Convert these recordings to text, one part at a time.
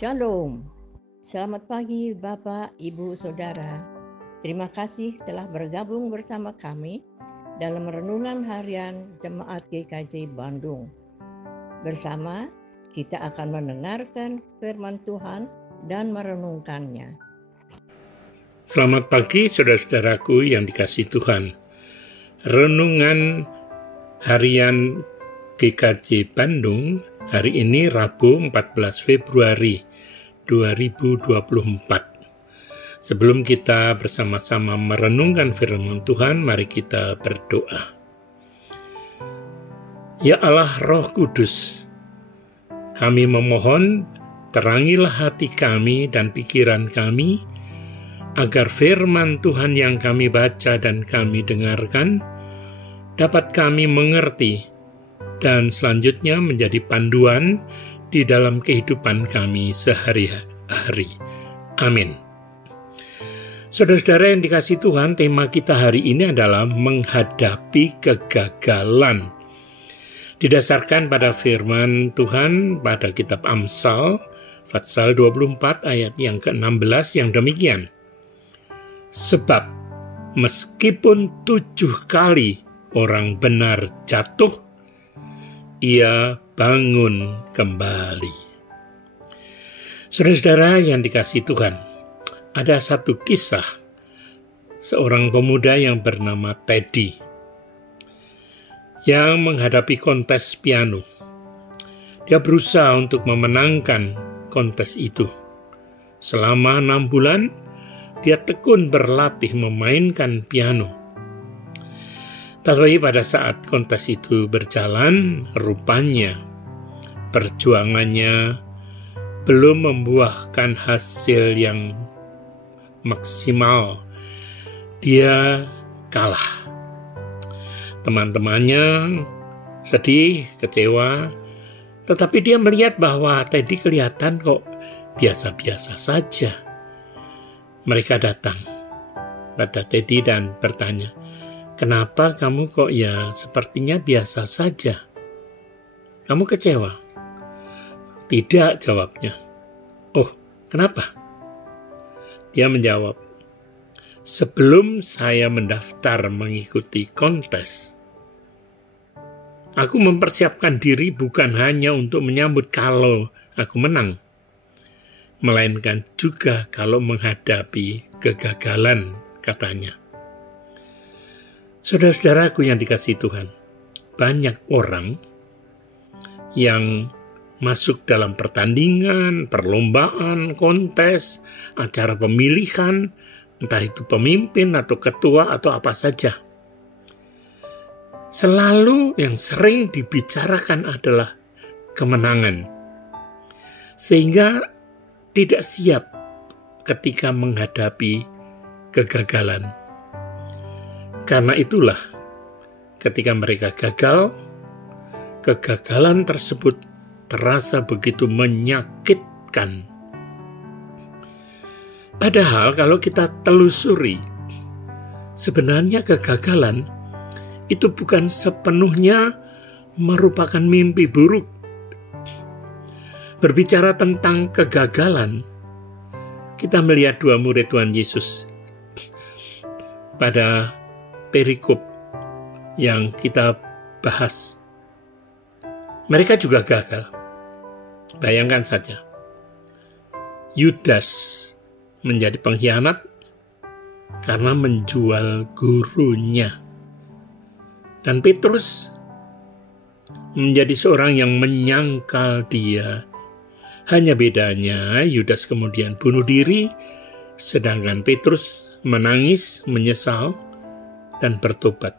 Shalom. Selamat pagi Bapak, Ibu, Saudara. Terima kasih telah bergabung bersama kami dalam renungan harian Jemaat GKJ Bandung. Bersama kita akan mendengarkan firman Tuhan dan merenungkannya. Selamat pagi saudara-saudaraku yang dikasihi Tuhan. Renungan harian GKJ Bandung hari ini Rabu 14 Februari 2024. Sebelum kita bersama-sama merenungkan firman Tuhan, mari kita berdoa. Ya Allah Roh Kudus, kami memohon terangilah hati kami dan pikiran kami, agar firman Tuhan yang kami baca dan kami dengarkan dapat kami mengerti dan selanjutnya menjadi panduan di dalam kehidupan kami sehari-hari. Amin. Saudara-saudara yang dikasihi Tuhan, tema kita hari ini adalah menghadapi kegagalan. Didasarkan pada firman Tuhan pada kitab Amsal, Pasal 24 ayat yang ke-16 yang demikian. Sebab meskipun 7 kali orang benar jatuh, ia bangun kembali. Saudara-saudara yang dikasihi Tuhan, ada satu kisah seorang pemuda yang bernama Teddy yang menghadapi kontes piano. Dia berusaha untuk memenangkan kontes itu. Selama 6 bulan, dia tekun berlatih memainkan piano. Tetapi pada saat kontes itu berjalan, rupanya perjuangannya belum membuahkan hasil yang maksimal. Dia kalah. Teman-temannya sedih, kecewa, tetapi dia melihat bahwa Teddy kelihatan kok biasa-biasa saja. Mereka datang pada Teddy dan bertanya, "Kenapa kamu kok ya sepertinya biasa saja? Kamu kecewa?" "Tidak," jawabnya. "Oh, kenapa?" Dia menjawab, "Sebelum saya mendaftar mengikuti kontes, aku mempersiapkan diri bukan hanya untuk menyambut kalau aku menang, melainkan juga kalau menghadapi kegagalan," katanya. Saudara-saudaraku yang dikasihi Tuhan, banyak orang yang masuk dalam pertandingan, perlombaan, kontes, acara pemilihan, entah itu pemimpin atau ketua atau apa saja. Selalu yang sering dibicarakan adalah kemenangan, sehingga tidak siap ketika menghadapi kegagalan. Karena itulah, ketika mereka gagal, kegagalan tersebut terasa begitu menyakitkan. Padahal kalau kita telusuri, sebenarnya kegagalan itu bukan sepenuhnya merupakan mimpi buruk. Berbicara tentang kegagalan, kita melihat 2 murid Tuhan Yesus pada perikop yang kita bahas. Mereka juga gagal. Bayangkan saja, Yudas menjadi pengkhianat karena menjual gurunya. Dan Petrus menjadi seorang yang menyangkal dia. Hanya bedanya Yudas kemudian bunuh diri, sedangkan Petrus menangis, menyesal, dan bertobat.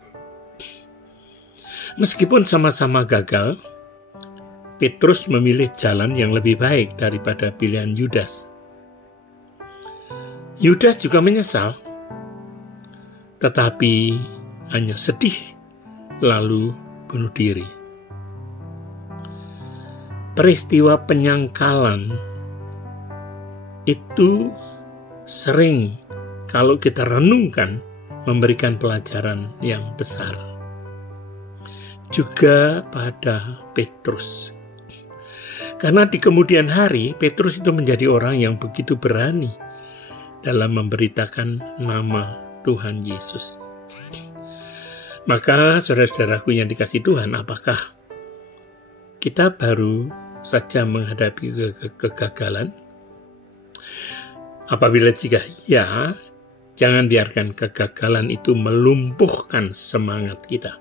Meskipun sama-sama gagal, Petrus memilih jalan yang lebih baik daripada pilihan Yudas. Yudas juga menyesal, tetapi hanya sedih, lalu bunuh diri. Peristiwa penyangkalan itu sering, kalau kita renungkan, memberikan pelajaran yang besar. Juga pada Petrus. Karena di kemudian hari, Petrus itu menjadi orang yang begitu berani dalam memberitakan nama Tuhan Yesus. Maka saudara-saudaraku yang dikasihi Tuhan, apakah kita baru saja menghadapi kegagalan? Apabila jika ya, jangan biarkan kegagalan itu melumpuhkan semangat kita.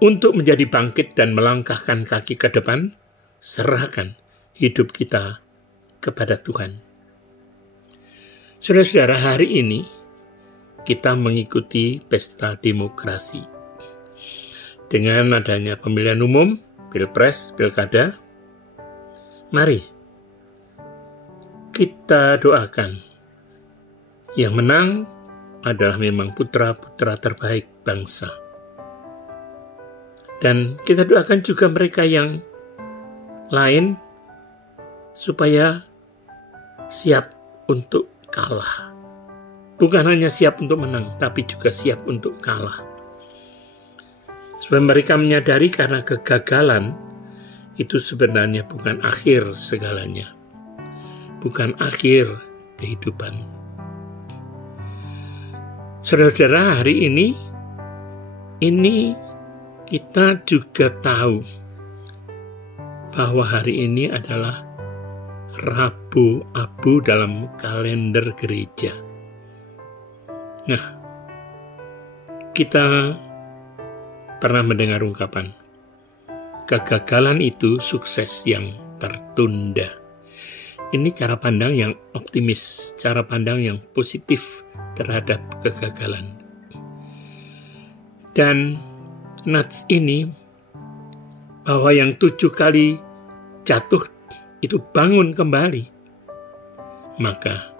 Untuk menjadi bangkit dan melangkahkan kaki ke depan, serahkan hidup kita kepada Tuhan. Saudara-saudara, hari ini kita mengikuti pesta demokrasi. Dengan adanya pemilihan umum, pilpres, pilkada, mari kita doakan yang menang adalah memang putra-putra terbaik bangsa. Dan kita doakan juga mereka yang lain supaya siap untuk kalah. Bukan hanya siap untuk menang, tapi juga siap untuk kalah. Supaya mereka menyadari karena kegagalan itu sebenarnya bukan akhir segalanya. Bukan akhir kehidupan. Saudara-saudara, hari ini kita juga tahu bahwa hari ini adalah Rabu Abu dalam kalender gereja. Nah, kita pernah mendengar ungkapan, kegagalan itu sukses yang tertunda. Ini cara pandang yang optimis, cara pandang yang positif terhadap kegagalan. Dan nats ini bahwa yang 7 kali jatuh itu bangun kembali. Maka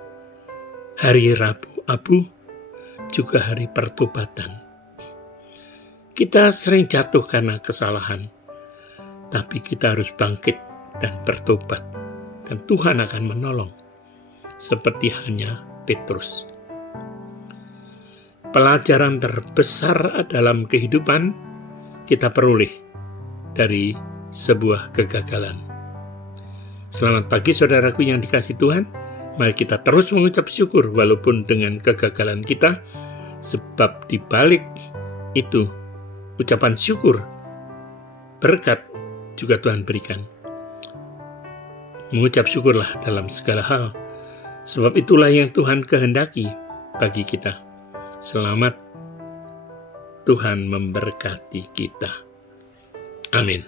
hari Rabu Abu juga hari pertobatan. Kita sering jatuh karena kesalahan, tapi kita harus bangkit dan bertobat. Dan Tuhan akan menolong, seperti halnya Petrus. Pelajaran terbesar dalam kehidupan kita peroleh dari sebuah kegagalan. Selamat pagi saudaraku yang dikasihi Tuhan. Mari kita terus mengucap syukur walaupun dengan kegagalan kita, sebab di balik itu ucapan syukur, berkat juga Tuhan berikan. Mengucap syukurlah dalam segala hal, sebab itulah yang Tuhan kehendaki bagi kita. Selamat, Tuhan memberkati kita. Amin.